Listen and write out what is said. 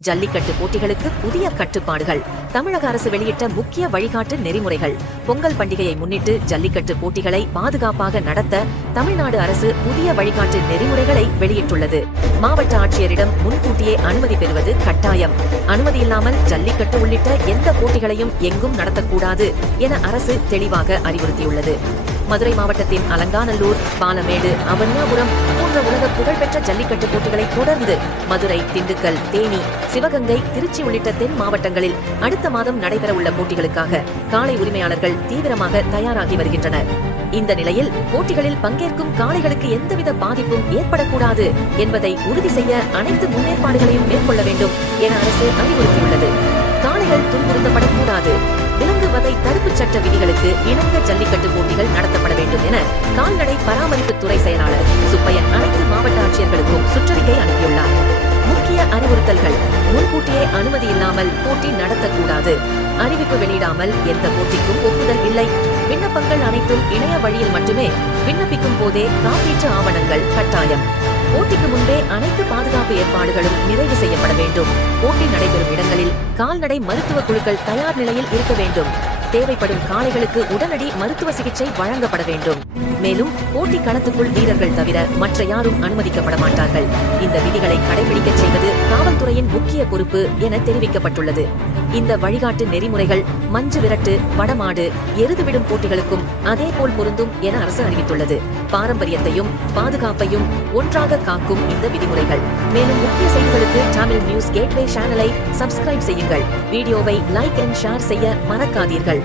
ஜல்லிக்கட்டு போட்டிகளுக்கு புதிய கட்டுப்பாடுகள். தமிழக அரசு வெளியிட்ட முக்கிய வழிகாட்டு நெறிமுறைகள். பொங்கல் பண்டிகையை முன்னிட்டு ஜல்லிக்கட்டு போட்டிகளை பாதுகாப்பாக நடத்த தமிழ்நாடு அரசு புதிய வழிகாட்டு நெறிமுறைகளை வெளியிட்டுள்ளது. மாவட்ட ஆட்சியரிடம் முன்கூட்டியே அனுமதி பெறுவது கட்டாயம். அனுமதி இல்லாமல் ஜல்லிக்கட்டு உள்ளிட்ட எந்த போட்டிகளையும் எங்கும் நடத்தக்கூடாது என அரசு தெளிவாக அறிவுறுத்தியுள்ளது. மதுரை மாவட்டத்தின் அலங்காநல்லூர், பாலமேடு, அவனியாபுரம் போன்ற உலக புகழ்பெற்ற ஜல்லிக்கட்டு போட்டிகளை தொடர்ந்து மதுரை, திண்டுக்கல், தேனி, சிவகங்கை, திருச்சி உள்ளிட்ட தென் மாவட்டங்களில் அடுத்த மாதம் நடைபெறவுள்ள போட்டிகளுக்காக காளை உரிமையாளர்கள் தீவிரமாக தயாராகி வருகின்றனர். இந்த நிலையில் போட்டிகளில் பங்கேற்கும் காளைகளுக்கு எந்தவித பாதிப்பும் ஏற்படக்கூடாது என்பதை உறுதி செய்ய அனைத்து முன்னேற்பாடுகளையும் மேற்கொள்ள வேண்டும் என அரசு அறிவுறுத்தியுள்ளது. காளைகள் துன்புறுத்தப்படக்கூடாது. விலங்கு வதை தடுப்புச் சட்ட விதிகளுக்கு இணங்க ஜல்லிக்கட்டு போட்டிகள் நடத்தப்பட வேண்டும் என கால்நடை பராமரிப்புத்துறை செயலாளர் சுப்பையன் அனைத்து மாவட்ட ஆட்சியர்களுக்கும் சுற்றறிக்கை அனுப்பியுள்ளார். முக்கிய அறிவுறுத்தல்கள். முன்கூட்டியே அனுமதி இல்லாமல் போட்டி நடத்தக்கூடாது. அறிவிப்பு வெளியிடாமல் எந்த போட்டிக்கும் ஒப்புதல் இல்லை. விண்ணப்பங்கள் அனைத்தும் இணைய வழியில் மட்டுமே. விண்ணப்பிக்கும் போதே காப்பீட்டு ஆவணங்கள் கட்டாயம். போட்டிக்கு முன்பே அனைத்து பாதுகாப்பு ஏற்பாடுகளும் நிறைவு செய்யப்பட வேண்டும். போட்டி நடைபெறும் இடங்களில் கால்நடை மருத்துவ குழுக்கள் தயார் நிலையில் இருக்க வேண்டும். தேவைப்படும் காளைகளுக்கு உடனடி மருத்துவ சிகிச்சை வழங்கப்பட வேண்டும். மேலும் போட்டி களத்துக்குள் வீரர்கள் தவிர மற்ற யாரும் அனுமதிக்கப்பட மாட்டார்கள். இந்த விதிகளை கடைபிடிக்க செய்வது காவல்துறையின் முக்கிய பொறுப்பு என தெரிவிக்கப்பட்டுள்ளது. இந்த வழிகாட்டு நெறிமுறைகள் மஞ்சு விரட்டு, வடமாடு, எருதுவிடும் போட்டிகளுக்கும் அதேபோல் பொருந்தும் என அரசு அறிவித்துள்ளது. பாரம்பரியத்தையும் பாதுகாப்பையும் ஒன்றாக காக்கும் இந்த விதிமுறைகள். மேலும் முக்கிய செய்திகளுக்கு தமிழ் நியூஸ் கேட்வே சேனலை சப்ஸ்கிரைப் செய்யுங்கள். வீடியோவை லைக் அண்ட் ஷேர் செய்ய மறக்காதீர்கள்.